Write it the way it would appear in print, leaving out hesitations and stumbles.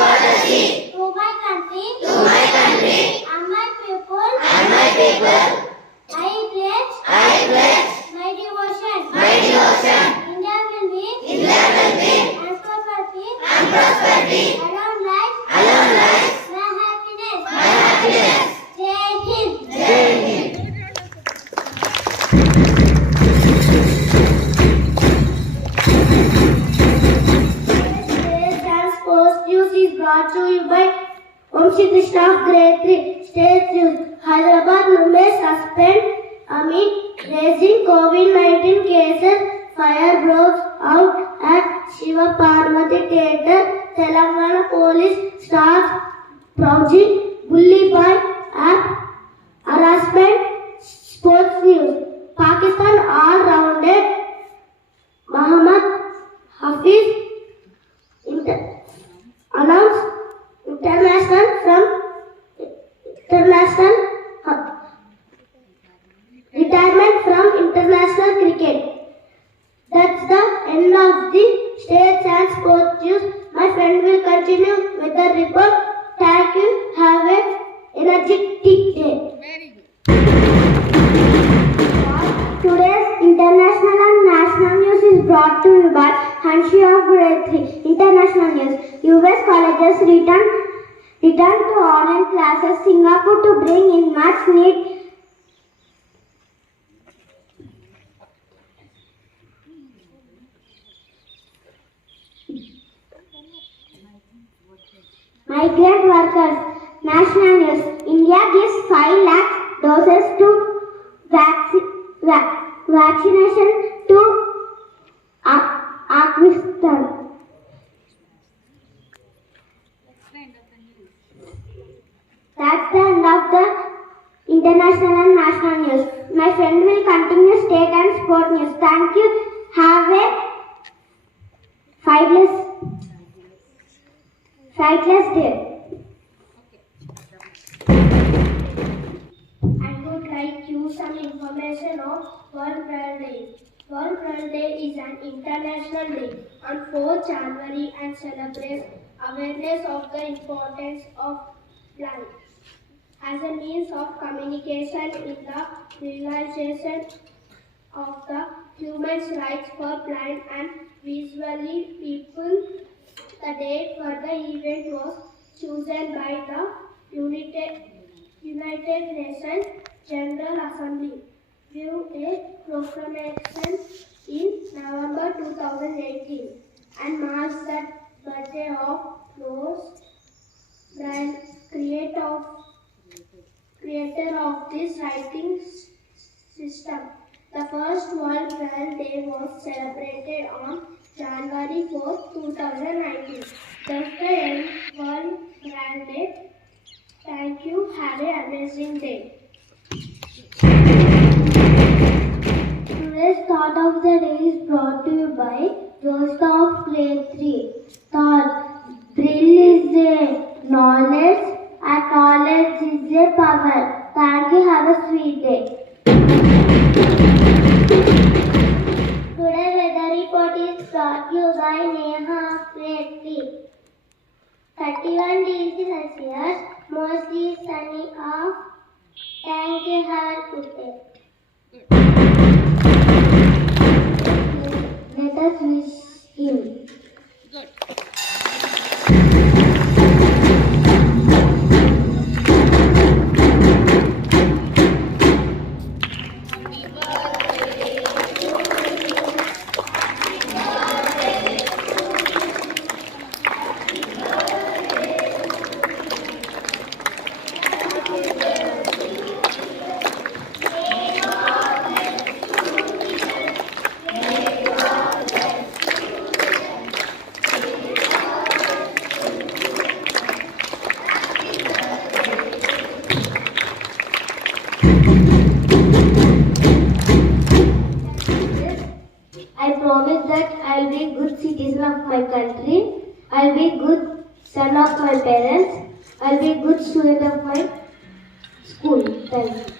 courtesy to my country, and my people. I pledge my devotion. India will be And prosperity. alone life, My happiness. my happiness. Jai Hind. Jai Hind. Today's dance post news is brought to you by Shri Krishna of Grade III State News. Hyderabad may suspend amid raising COVID-19 cases. Fire broke out at Shiva Parvati Theatre. Telangana police starts proudly bully by harassment. Sports news. Pakistan all-rounded Muhammad Hafiz announced international retirement from international cricket. That's the end of the States and Sports News. My friend will continue with the report. Thank you. Have an energetic day. Today's international and national news is brought to you by Hanshi of Grade III. International news. US colleges return to online classes. Singapore to bring in much need migrant workers. National news. India gives 5 lakh doses to vaccination to Afghanistan. That's the end of the international and national news. My friend will continue state and sport news. Thank you. Have a fightless day. I would like you some information of World Braille Day. World Braille Day is an international day on 4th January and celebrates awareness of the importance of Braille as a means of communication in the realization of the human rights for blind and visually people. The date for the event was chosen by the United Nations General Assembly via a proclamation in November 2018 and marks the birthday of Rose Braille, creator of this writing system. The first World Braille Day was celebrated on January 4, 2019. That's the end World Braille Day. Thank you. Have an amazing day. Today's thought of the day is brought to you by Joseph of Grade III. Thought: Braille is a knowledge and knowledge is a power. Thank you. Have a sweet day. Today weather report is brought to you by Neha of Grade III. 31 degrees Celsius, mostly sunny off. Thank you. Have a good day. Let us wish him. I promise that I'll be a good citizen of my country. I'll be a good son of my parents. I'll be a good student of my school. Thank you.